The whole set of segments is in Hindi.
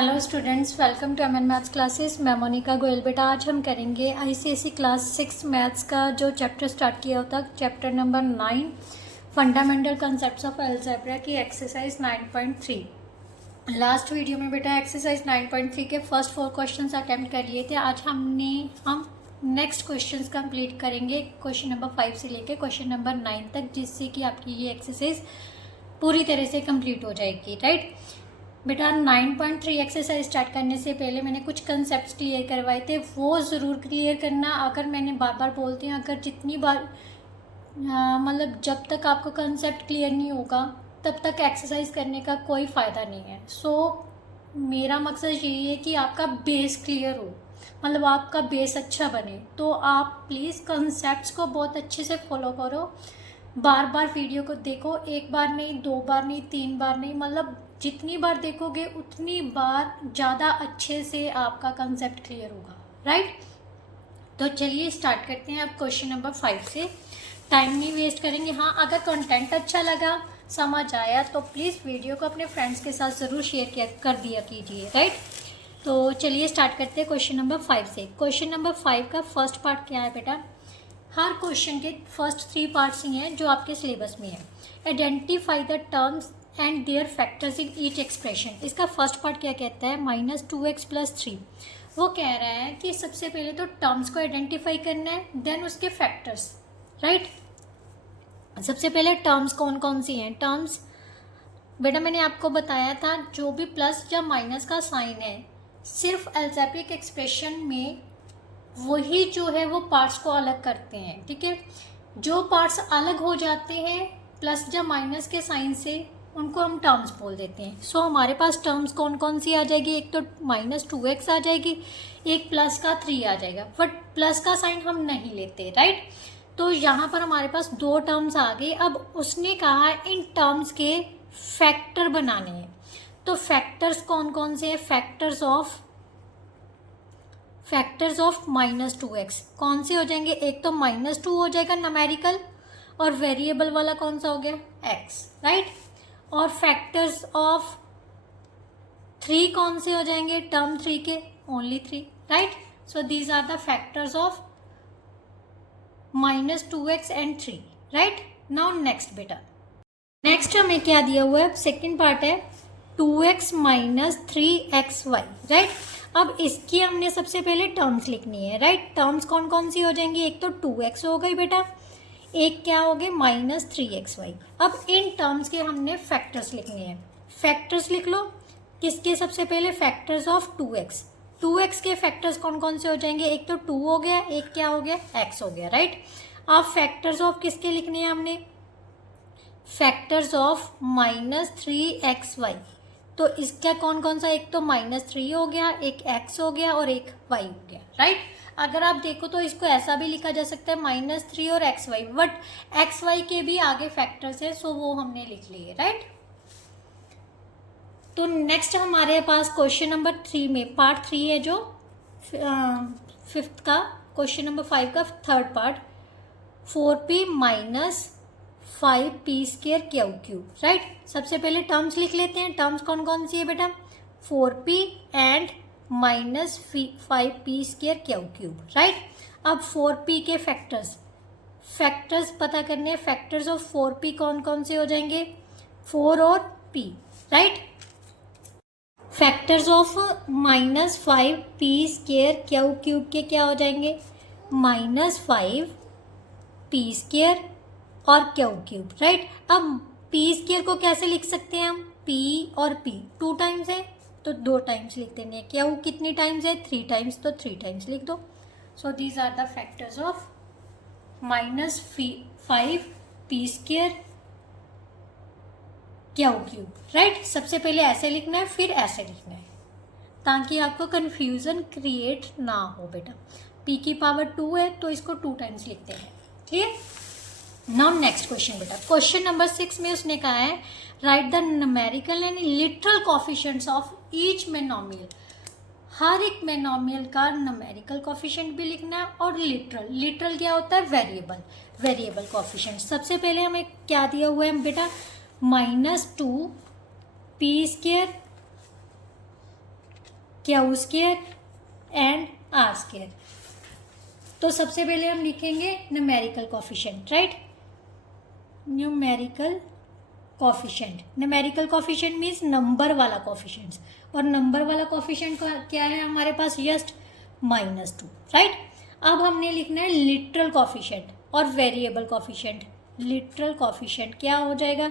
Hello students, welcome to MN maths classes. मैं मोनिका गोयल। बेटा आज हम करेंगे आईसीएसई क्लास 6 मैथ्स का जो चैप्टर स्टार्ट किया होता है, chapter number 9 fundamental concepts of algebra की एक्सरसाइज 9.3। लास्ट वीडियो में बेटा एक्सरसाइज 9.3 के फर्स्ट 4 क्वेश्चंस अटेम्प्ट कर लिए थे। आज हम नेक्स्ट क्वेश्चंस कंप्लीट करेंगे क्वेश्चन नंबर 5 से लेकर क्वेश्चन नंबर 9 तक, जिससे कि आपकी ये एक्सरसाइज पूरी तरह से कंप्लीट हो जाएगी। राइट बेटा, 9.3 एक्सरसाइज स्टार्ट करने से पहले मैंने कुछ कंसेप्ट क्लियर करवाए थे, वो ज़रूर क्लियर करना। अगर मैंने बार बार बोलती हूँ, अगर जितनी बार मतलब जब तक आपको कंसेप्ट क्लियर नहीं होगा तब तक एक्सरसाइज करने का कोई फ़ायदा नहीं है। मेरा मकसद यही है कि आपका बेस क्लियर हो, मतलब आपका बेस अच्छा बने। तो आप प्लीज़ कंसेप्ट्स को बहुत अच्छे से फॉलो करो, बार बार वीडियो को देखो, एक बार नहीं, 2 बार नहीं, 3 बार नहीं, मतलब जितनी बार देखोगे उतनी बार ज़्यादा अच्छे से आपका कंसेप्ट क्लियर होगा। राइट, तो चलिए स्टार्ट करते हैं अब क्वेश्चन नंबर 5 से। टाइम नहीं वेस्ट करेंगे। हाँ, अगर कंटेंट अच्छा लगा, समझ आया, तो प्लीज़ वीडियो को अपने फ्रेंड्स के साथ ज़रूर शेयर कर दिया कीजिए। राइट, तो चलिए स्टार्ट करते हैं क्वेश्चन नंबर 5 से। क्वेश्चन नंबर 5 का फर्स्ट पार्ट क्या है बेटा? हर क्वेश्चन के फर्स्ट 3 पार्ट्स ही हैं जो आपके सिलेबस में है। Identify the terms and their factors in each expression. इसका फर्स्ट पार्ट क्या कहता है? -2x + 3। वो कह रहा है कि सबसे पहले तो टर्म्स को आइडेंटिफाई करना है, देन उसके फैक्टर्स। राइट, सबसे पहले टर्म्स कौन कौन सी हैं? टर्म्स बेटा मैंने आपको बताया था, जो भी प्लस या माइनस का साइन है, सिर्फ अलजेब्रिक एक्सप्रेशन में वही जो है वो पार्ट्स को अलग करते हैं। ठीक है, जो पार्ट्स अलग हो जाते हैं प्लस या माइनस के साइन से, उनको हम टर्म्स बोल देते हैं। हमारे पास टर्म्स कौन कौन सी आ जाएगी? एक तो -2x आ जाएगी, एक प्लस का 3 आ जाएगा, बट प्लस का साइन हम नहीं लेते। राइट, तो यहाँ पर हमारे पास 2 टर्म्स आ गए। अब उसने कहा इन टर्म्स के फैक्टर बनाने हैं। तो फैक्टर्स कौन कौन से हैं? फैक्टर्स ऑफ -2x कौन से हो जाएंगे? एक तो -2 हो जाएगा न्यूमेरिकल, और वेरिएबल वाला कौन सा हो गया? x। राइट, और फैक्टर्स ऑफ 3 कौन से हो जाएंगे? टर्म 3 के only 3। Right, so these are the factors of -2x and 3। Right, now next बेटा, नेक्स्ट हमें क्या दिया हुआ है? सेकेंड पार्ट है 2x - 3xy। राइट, अब इसकी हमने सबसे पहले टर्म्स लिखनी है। राइट, टर्म्स कौन कौन सी हो जाएंगी? एक तो 2x हो गई बेटा, एक क्या हो गए? -3xy। अब इन टर्म्स के हमने फैक्टर्स लिखने हैं। फैक्टर्स लिख लो। किसके? सबसे पहले फैक्टर्स ऑफ 2x। 2x के फैक्टर्स कौन कौन से हो जाएंगे? एक तो 2 हो गया, एक क्या हो गया? x हो गया। राइट, अब फैक्टर्स ऑफ किसके लिखने हैं हमने? Factors of -3xy। तो इसका कौन कौन सा? एक तो -3 हो गया, एक x हो गया और एक y हो गया। राइट, अगर आप देखो तो इसको ऐसा भी लिखा जा सकता है -3 और xy, बट xy के भी आगे फैक्टर्स है, सो वो हमने लिख लिए। राइट, तो नेक्स्ट हमारे पास क्वेश्चन नंबर 3 में पार्ट 3 है, जो 5th का क्वेश्चन नंबर 5 का third part, 4p - 5p² cube. Right, सबसे पहले टर्म्स लिख लेते हैं। टर्म्स कौन कौन सी है बेटा? 4p and -5p² cube. Right, अब 4p के फैक्टर्स पता करने हैं। फैक्टर्स ऑफ 4p कौन कौन से हो जाएंगे? 4 और p। Right, factors of -5p² cube के क्या हो जाएंगे? -5p² और क्यूब। राइट, अब p² को कैसे लिख सकते हैं हम? p और p 2 टाइम्स है तो 2 टाइम्स लिख देंगे। क्यू कितनी टाइम्स है? 3 टाइम्स, तो 3 टाइम्स लिख दो। So these are the factors of -5p² cube. Right, सबसे पहले ऐसे लिखना है, फिर ऐसे लिखना है, ताकि आपको कंफ्यूजन क्रिएट ना हो बेटा। p की पावर 2 है तो इसको 2 टाइम्स लिखते हैं। क्लियर? नाउ नेक्स्ट क्वेश्चन बेटा, क्वेश्चन नंबर 6 में उसने कहा है write the numerical and literal coefficients of each monomial. हर एक मोनोमियल का न्यूमेरिकल कोफिशिएंट भी लिखना है और लिटरल क्या होता है? Variable coefficient. सबसे पहले हमें क्या दिया हुआ है बेटा? -2p² Q square and R square. तो सबसे पहले हम लिखेंगे numerical coefficient, right. Numerical coefficient, numerical coefficient means number वाला कोफिशिएंट, और नंबर वाला कोफिशिएंट क्या है हमारे पास, जस्ट -2, राइट। अब हमने लिखना है लिटरल कोफिशिएंट और वेरिएबल कोफिशिएंट। लिटरल कोफिशिएंट क्या हो जाएगा,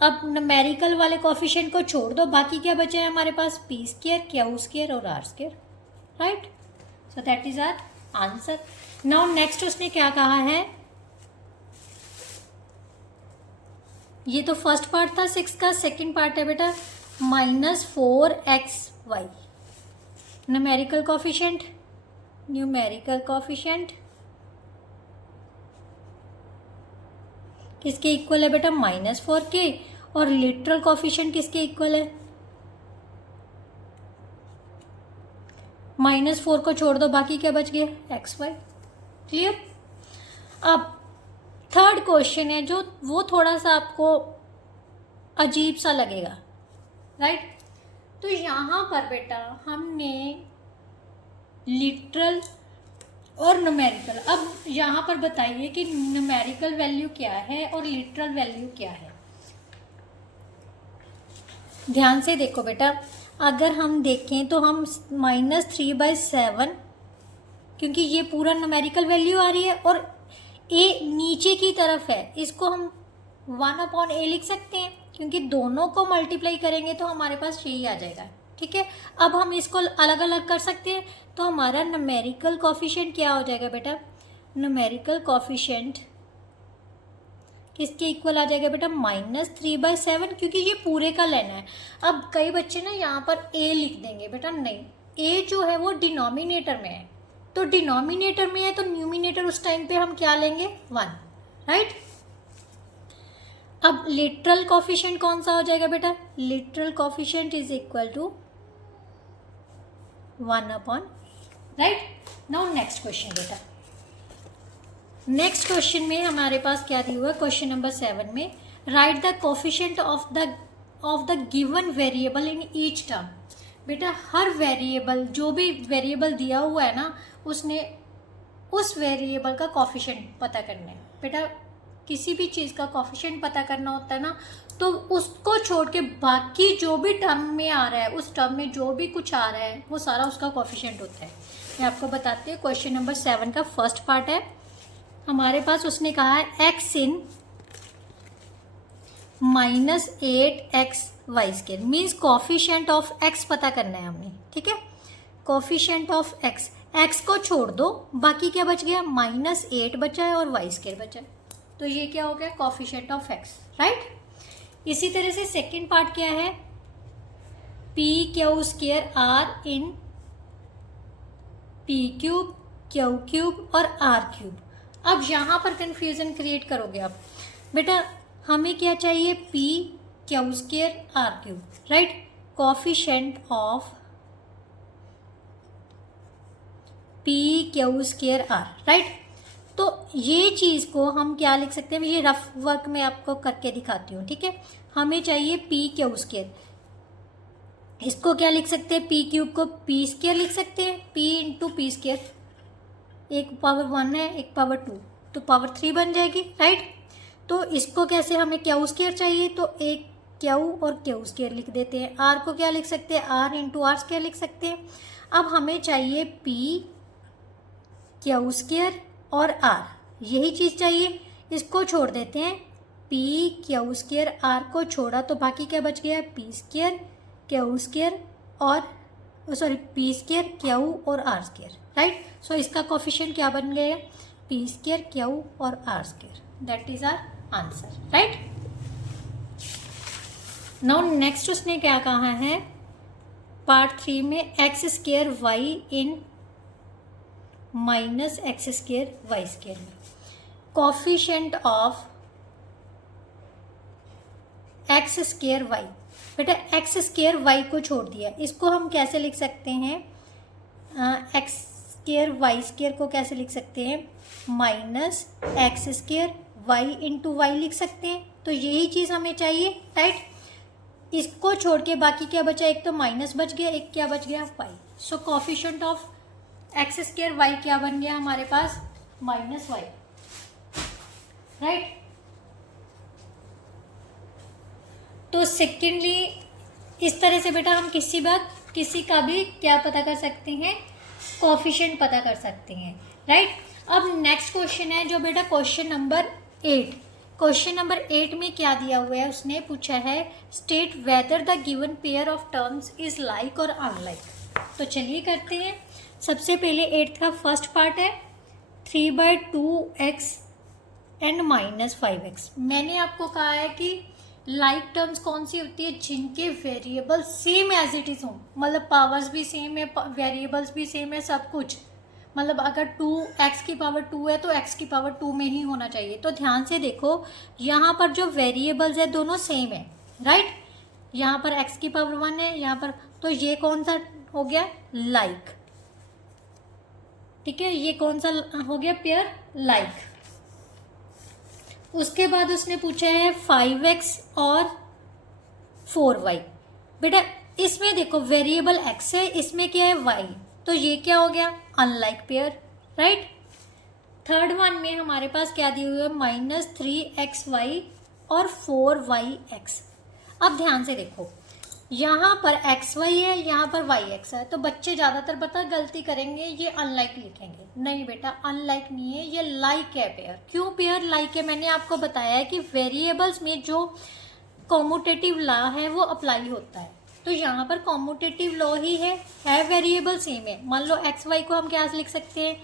अब न्यूमेरिकल वाले कोफिशिएंट को छोड़ दो, बाकी क्या बचे हैं हमारे पास, पी स्क्वायर, क्यू स्क्वायर और R square, right. So that is our answer. Now next उसने क्या कहा है, ये तो फर्स्ट पार्ट था 6 का, सेकंड पार्ट है बेटा -4xy। Numerical coefficient, numerical coefficient किसके इक्वल है बेटा, -4 के, और लिटरल कोफिशिएंट किसके इक्वल है, -4 को छोड़ दो, बाकी क्या बच गया, xy। क्लियर। अब थर्ड क्वेश्चन है जो वो थोड़ा सा आपको अजीब सा लगेगा, राइट। तो यहाँ पर बेटा हमने लिटरल और न्यूमेरिकल, अब यहाँ पर बताइए कि न्यूमेरिकल वैल्यू क्या है और लिटरल वैल्यू क्या है। ध्यान से देखो बेटा, अगर हम देखें तो हम -3/7, क्योंकि ये पूरा न्यूमेरिकल वैल्यू आ रही है और a नीचे की तरफ है, इसको हम 1/a लिख सकते हैं, क्योंकि दोनों को मल्टीप्लाई करेंगे तो हमारे पास यही आ जाएगा, ठीक है। अब हम इसको अलग अलग कर सकते हैं, तो हमारा न्यूमेरिकल कोफिशिएंट क्या हो जाएगा बेटा, न्यूमेरिकल कोफिशिएंट किसके इक्वल आ जाएगा बेटा, -3/7, क्योंकि ये पूरे का लेना है। अब कई बच्चे ना यहाँ पर a लिख देंगे, बेटा नहीं, a जो है वो डिनोमिनेटर में है, तो डिनोमिनेटर में है तो न्यूमिनेटर उस टाइम पे हम क्या लेंगे, 1, राइट। अब लिटरल कोफिशिएंट कौन सा हो जाएगा बेटा, literal coefficient is equal to 1/, right. Now next question बेटा, नेक्स्ट क्वेश्चन में हमारे पास क्या दिया हुआ है, क्वेश्चन नंबर 7 में, right the coefficient of the given variable in each term. बेटा हर वेरिएबल, जो भी वेरिएबल दिया हुआ है ना, उसने उस वेरिएबल का कोफिशिएंट पता करना है। बेटा किसी भी चीज़ का कोफिशिएंट पता करना होता है ना, तो उसको छोड़ के बाकी जो भी टर्म में आ रहा है, उस टर्म में जो भी कुछ आ रहा है, वो सारा उसका कोफिशिएंट होता है। मैं आपको बताती हूँ, क्वेश्चन नंबर 7 का फर्स्ट पार्ट है हमारे पास, उसने कहा है x in -8xy², means coefficient of x पता करना है हमने, ठीक है। कोफिशिएंट ऑफ x को छोड़ दो, बाकी क्या बच गया, -8 बचा है और y² बचा है, तो ये क्या हो गया, कोफिशिएंट ऑफ x, राइट। इसी तरह से सेकंड पार्ट क्या है, p/q² r इन p³ q³ और r³। अब यहाँ पर कंफ्यूजन क्रिएट करोगे आप, बेटा हमें क्या चाहिए, p/q² r³, right. Coefficient of p/q² r, right. तो ये चीज़ को हम क्या लिख सकते हैं, ये रफ वर्क में आपको करके दिखाती हूँ, ठीक है। हमें चाहिए p/q², इसको क्या लिख सकते हैं, p³ को p² लिख सकते हैं, p × p², एक पावर 1 है, एक पावर 2, तो पावर 3 बन जाएगी, राइट। तो इसको कैसे, हमें q² चाहिए, तो एक q और q² लिख देते हैं। r को क्या लिख सकते हैं, r × r² लिख सकते हैं। अब हमें चाहिए p/q² और r, यही चीज़ चाहिए, इसको छोड़ देते हैं, p/q² r को छोड़ा तो बाकी क्या बच गया, p² q² और p² q और r², राइट। सो इसका कोफिशिएंट क्या बन गया, p² q और r², that is our answer, right. Now next उसने क्या कहा है, पार्ट 3 में x² y इन -x² y² में कोफिशिएंट ऑफ x² y। बेटा x² y को छोड़ दिया, इसको हम कैसे लिख सकते हैं, x² y² को कैसे लिख सकते हैं, -x² y × y लिख सकते हैं, तो यही चीज़ हमें चाहिए, राइट। इसको छोड़ के बाकी क्या बचा, एक तो माइनस बच गया, एक क्या बच गया, Y. So coefficient of X square Y क्या बन गया हमारे पास, माइनस वाई, राइट। तो सेकेंडली इस तरह से बेटा हम किसी का भी क्या पता कर सकते हैं, कोफिशिएंट पता कर सकते हैं, राइट। अब नेक्स्ट क्वेश्चन है जो बेटा क्वेश्चन नंबर 8। क्वेश्चन नंबर 8 में क्या दिया हुआ है, उसने पूछा है state whether the given pair of terms is like और अनलाइक। तो चलिए करते हैं। सबसे पहले 8 का फर्स्ट पार्ट है 3/2x एंड -5x। मैंने आपको कहा है कि लाइक टर्म्स कौन सी होती है, जिनके variable same as it is हों, मतलब पावर्स भी सेम है, वेरिएबल्स भी सेम है, सब कुछ। मतलब अगर 2x की पावर 2 है तो x की पावर 2 में ही होना चाहिए। तो ध्यान से देखो, यहाँ पर जो वेरिएबल्स है दोनों सेम है, राइट। यहाँ पर x की पावर 1 है, यहाँ पर, तो ये कौन सा हो गया, लाइक, ठीक है। ये कौन सा हो गया पेयर, लाइक। उसके बाद उसने पूछा है 5x और 4y। बेटा इसमें देखो वेरिएबल x है, इसमें क्या है y, तो ये क्या हो गया, unlike pair, right. Third one में हमारे पास क्या दिया हुआ है, -3xy और 4yx। अब ध्यान से देखो, यहाँ पर xy है, यहाँ पर yx है, तो बच्चे ज़्यादातर पता गलती करेंगे, ये अनलाइक लिखेंगे। नहीं बेटा, अनलाइक नहीं है, ये लाइक है पेयर। क्यों पेयर लाइक है, मैंने आपको बताया है कि वेरिएबल्स में जो कॉम्यूटेटिव लॉ है वो अप्लाई होता है। तो यहाँ पर कॉम्यूटेटिव लॉ ही है वेरिएबल सेम है। मान लो एक्स वाई को हम क्या लिख सकते हैं,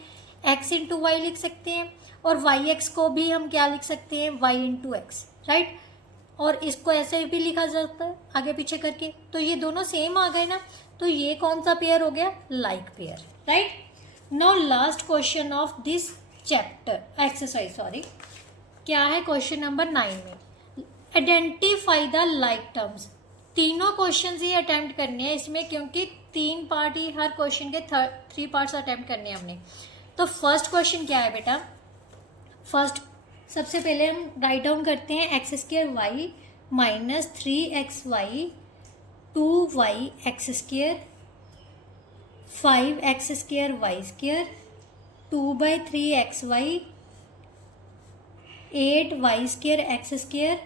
एक्स इंटू वाई लिख सकते हैं, और वाई एक्स को भी हम क्या लिख सकते हैं, वाई इंटू एक्स, राइट। और इसको ऐसे भी लिखा जाता है आगे पीछे करके, तो ये दोनों सेम आ गए ना, तो ये कौन सा पेयर हो गया, like pair, right. Now last question of this chapter exercise, sorry, क्या है क्वेश्चन नंबर 9 में, आइडेंटिफाई द लाइक टर्म्स। तीनों क्वेश्चन ही अटेम्प्ट करने हैं इसमें, क्योंकि 3 पार्ट ही हर क्वेश्चन के 3 पार्ट्स अटेम्प्ट करने हैं हमने। तो फर्स्ट क्वेश्चन क्या है बेटा, फर्स्ट सबसे पहले हम राइट डाउन करते हैं x square Y -3xy 2y x², 5x² y², 2/3xy 8y² x²,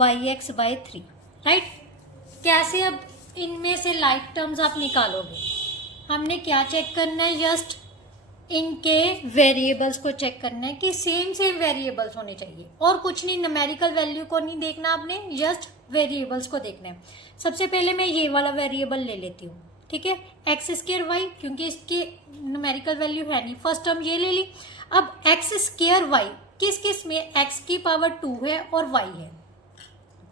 yx/3, right. कैसे अब इनमें से लाइक टर्म्स आप निकालोगे, हमने क्या चेक करना है, जस्ट इनके वेरिएबल्स को चेक करना है कि सेम वेरिएबल्स होने चाहिए, और कुछ नहीं, न्यूमेरिकल वैल्यू को नहीं देखना आपने, जस्ट वेरिएबल्स को देखना है। सबसे पहले मैं ये वाला वेरिएबल ले लेती हूँ, ठीक है, x² y, क्योंकि इसकी न्यूमेरिकल वैल्यू है नहीं, फर्स्ट टर्म ये ले ली। अब x² y किस किस में, x की पावर 2 है और y है,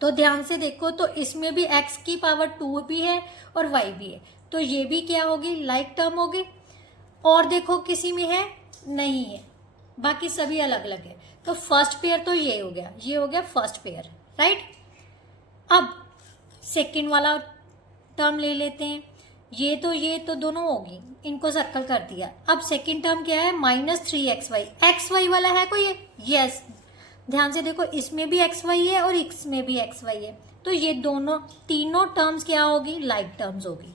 तो ध्यान से देखो, तो इसमें भी x की पावर 2 भी है और y भी है, तो ये भी क्या होगी, लाइक टर्म होगी। और देखो किसी में है, नहीं है, बाकी सभी अलग अलग है, तो फर्स्ट पेयर तो ये हो गया, ये हो गया फर्स्ट पेयर, राइट। अब सेकंड वाला टर्म ले लेते हैं, ये तो दोनों होगी, इनको सर्कल कर दिया। अब सेकंड टर्म क्या है, -3xy, xy वाला है कोई, यस, ध्यान से देखो, इसमें भी xy है और इसमें भी xy है, तो ये दोनों तीनों टर्म्स क्या होगी, लाइक टर्म्स होगी,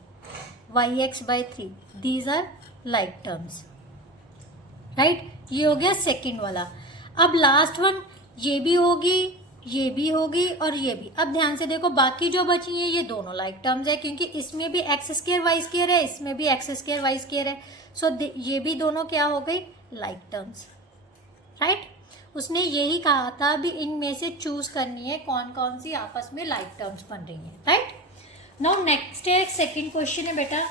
yx/3, these are like terms, right. ये हो गया सेकंड वाला। अब लास्ट वन, ये भी होगी, ये भी होगी और ये भी। अब ध्यान से देखो, बाकी जो बची है ये दोनों लाइक टर्म्स है, क्योंकि इसमें भी x² y² है, इसमें भी x² y² है, सो ये भी दोनों क्या हो गई, लाइक टर्म्स, राइट। उसने यही कहा था अभी इनमें से चूज करनी है कौन कौन सी आपस में लाइक टर्म्स बन रही हैं, राइट। नाउ नेक्स्ट है सेकंड क्वेश्चन है बेटा,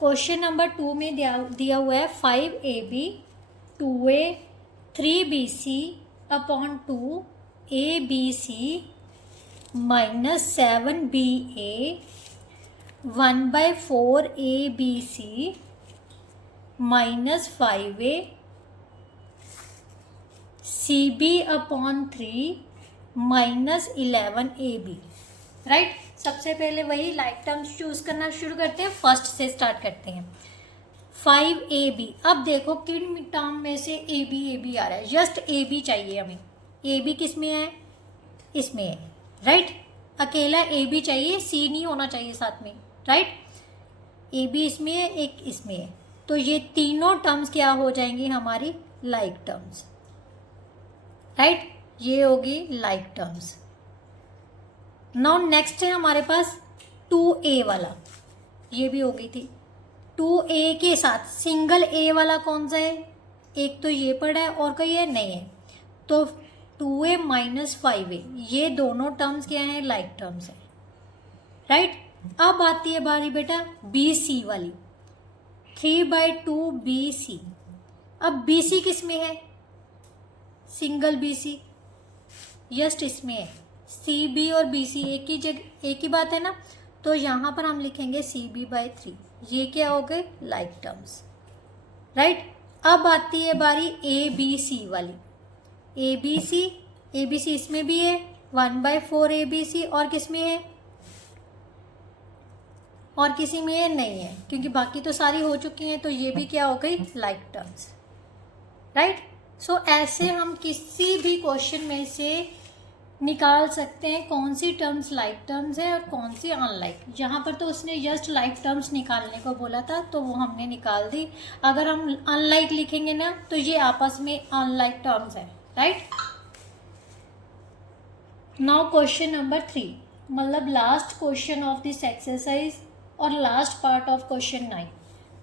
क्वेश्चन नंबर 2 में दिया हुआ है 5ab 2a 3bc upon 2abc -7ba 1/4abc -5a cb upon 3 -11ab, right. सबसे पहले वही लाइक टर्म्स चूज करना शुरू करते हैं, फर्स्ट से स्टार्ट करते हैं। 5ab, अब देखो किन टर्म में से ab आ रहा है, जस्ट ab चाहिए हमें, ab किस में है, इसमें है, राइट। अकेला ए बी चाहिए, सी नहीं होना चाहिए साथ में, राइट। ए बी इसमें है, एक इसमें है, तो ये तीनों टर्म्स क्या हो जाएंगी हमारी लाइक टर्म्स, राइट। ये होगी लाइक टर्म्स। नाउ नेक्स्ट है हमारे पास 2a वाला, ये भी हो गई थी। 2a के साथ सिंगल a वाला कौन सा है, एक तो ये पड़ा है और कोई है नहीं है, तो 2a माइनस 5a, ये दोनों टर्म्स क्या हैं, लाइक टर्म्स हैं, राइट। अब आती है बारी बेटा BC वाली, 3/2 BC। अब BC किस में है, सिंगल BC, जस्ट इसमें है। CB और BC एक ही जगह, एक ही बात है ना, तो यहाँ पर हम लिखेंगे CB/3। ये क्या हो गए, लाइक टर्म्स, राइट। अब आती है बारी ABC वाली, ABC इसमें भी है 1/4 ABC, और किस में है, और किसी में नहीं है, क्योंकि बाकी तो सारी हो चुकी हैं, तो ये भी क्या हो गई, लाइक टर्म्स, राइट। सो ऐसे हम किसी भी क्वेश्चन में से निकाल सकते हैं कौन सी टर्म्स लाइक टर्म्स है और कौन सी अनलाइक। यहाँ पर तो उसने जस्ट लाइक टर्म्स निकालने को बोला था, तो वो हमने निकाल दी। अगर हम अनलाइक लिखेंगे ना, तो ये आपस में अनलाइक टर्म्स है, राइट। नाउ क्वेश्चन नंबर 3, मतलब last question of this exercise और last part of question 9,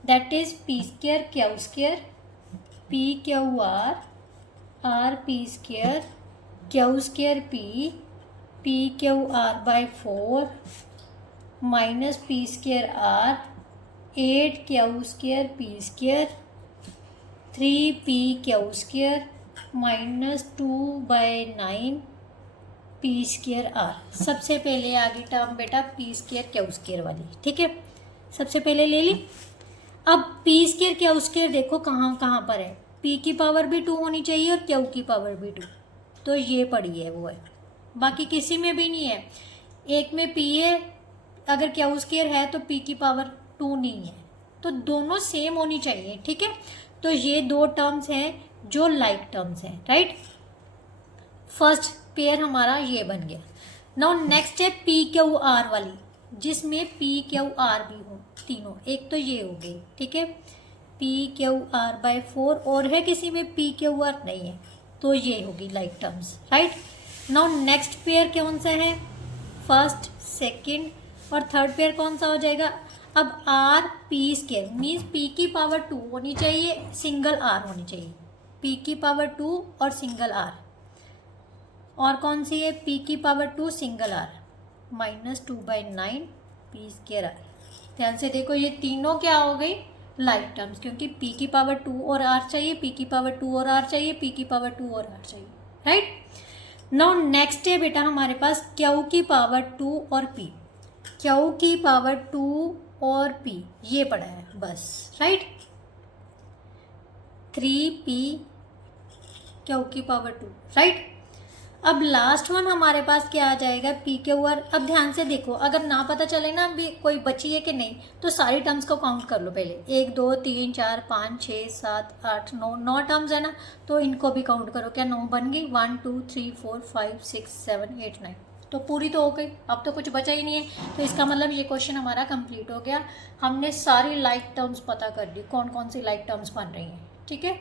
that is p² q², p/q/r, r p² q² p/q/r/4 minus p²r 8q² p², 3p/q² minus 2/9 p²r। सबसे पहले आ गई टर्म बेटा p² q² वाली, ठीक है, सबसे पहले ले ली। अब p² q² देखो कहाँ कहाँ पर है, p की पावर भी 2 होनी चाहिए और q की पावर भी 2, तो ये पड़ी है वो है, बाकी किसी में भी नहीं है। एक में p है, अगर q² है तो p की पावर 2 नहीं है, तो दोनों सेम होनी चाहिए, ठीक है। तो ये दो टर्म्स हैं जो लाइक टर्म्स हैं, राइट। फर्स्ट पेयर हमारा ये बन गया। नाउ नेक्स्ट है p/q/r वाली, जिसमें p/q/r भी हो तीनों, एक तो ये हो गई, ठीक है, p/q/r/4, और है किसी में p/q/r नहीं है, तो ये होगी like terms, right. Now next pair कौन सा है, फर्स्ट, सेकंड और थर्ड पेयर कौन सा हो जाएगा। अब r p² मीन्स p की पावर 2 होनी चाहिए, सिंगल r होनी चाहिए, p की पावर 2 और सिंगल r, और कौन सी है, p की power 2 single r minus 2/9 p²r। ध्यान से देखो ये तीनों क्या हो गई, लाइक टर्म्स, क्योंकि p की पावर 2 और r चाहिए, p की पावर 2 और r चाहिए, p की पावर 2 और r चाहिए, राइट। नाउ नेक्स्ट है बेटा हमारे पास q की पावर 2 और p, q की पावर 2 और p, ये पड़ा है बस, राइट। 3p q की पावर 2, राइट। अब लास्ट वन हमारे पास क्या आ जाएगा, p/q/r। अब ध्यान से देखो, अगर ना पता चले ना भी कोई बची है कि नहीं, तो सारी टर्म्स को काउंट कर लो पहले, 1 2 3 4 5 6 7 8 9 टर्म्स है ना, तो इनको भी काउंट करो, क्या 9 बन गई, 1 2 3 4 5 6 7 8 9, तो पूरी तो हो गई, अब तो कुछ बचा ही नहीं है। तो इसका मतलब ये क्वेश्चन हमारा कंप्लीट हो गया, हमने सारी लाइक टर्म्स पता कर ली, कौन कौन सी लाइक टर्म्स बन रही हैं, ठीक है।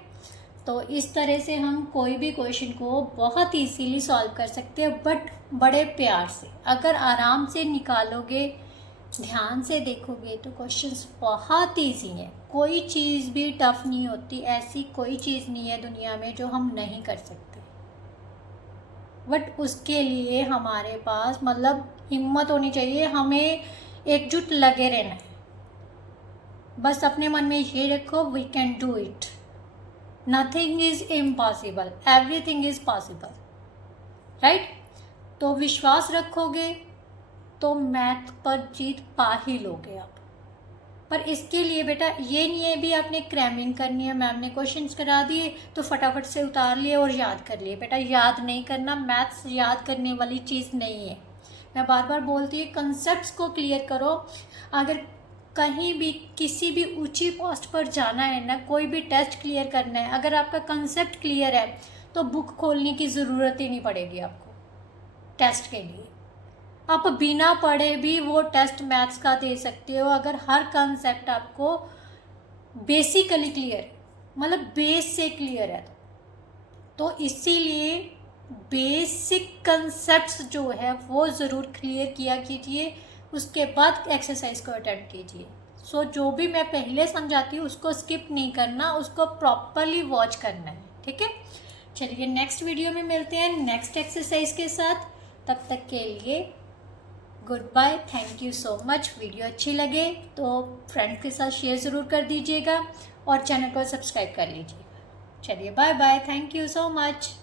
तो इस तरह से हम कोई भी क्वेश्चन को बहुत इजीली सॉल्व कर सकते हैं, बट बड़े प्यार से अगर आराम से निकालोगे, ध्यान से देखोगे, तो क्वेश्चंस बहुत इजी हैं, कोई चीज़ भी टफ नहीं होती, ऐसी कोई चीज़ नहीं है दुनिया में जो हम नहीं कर सकते, बट उसके लिए हमारे पास मतलब हिम्मत होनी चाहिए, हमें एकजुट लगे रहना है, बस अपने मन में ये रखो, we can do it, nothing is impossible, everything is possible, right. तो विश्वास रखोगे तो मैथ पर जीत पा ही लोगे आप। पर इसके लिए बेटा ये नहीं है भी आपने क्रैमिंग करनी है, मैम ने क्वेश्चंस करा दिए तो फटाफट से उतार लिए और याद कर लिए, बेटा याद नहीं करना, मैथ्स याद करने वाली चीज़ नहीं है। मैं बार बार बोलती हूँ, कंसेप्ट्स को क्लियर करो। अगर कहीं भी किसी भी ऊंची पोस्ट पर जाना है ना, कोई भी टेस्ट क्लियर करना है, अगर आपका कंसेप्ट क्लियर है तो बुक खोलने की ज़रूरत ही नहीं पड़ेगी आपको टेस्ट के लिए, आप बिना पढ़े भी वो टेस्ट मैथ्स का दे सकते हो अगर हर कंसेप्ट आपको बेसिकली क्लियर है, मतलब बेस से क्लियर है। तो इसीलिए बेसिक कंसेप्ट्स जो है वो ज़रूर क्लियर किया कीजिए, उसके बाद एक्सरसाइज को अटेम्प्ट कीजिए। सो जो भी मैं पहले समझाती हूँ उसको स्किप नहीं करना, उसको प्रॉपरली वॉच करना है, ठीक है। चलिए नेक्स्ट वीडियो में मिलते हैं नेक्स्ट एक्सरसाइज के साथ। तब तक के लिए goodbye, thank you so much. Video अच्छी लगे तो फ्रेंड्स के साथ शेयर ज़रूर कर दीजिएगा और चैनल को सब्सक्राइब कर लीजिएगा। चलिए bye bye, thank you so much.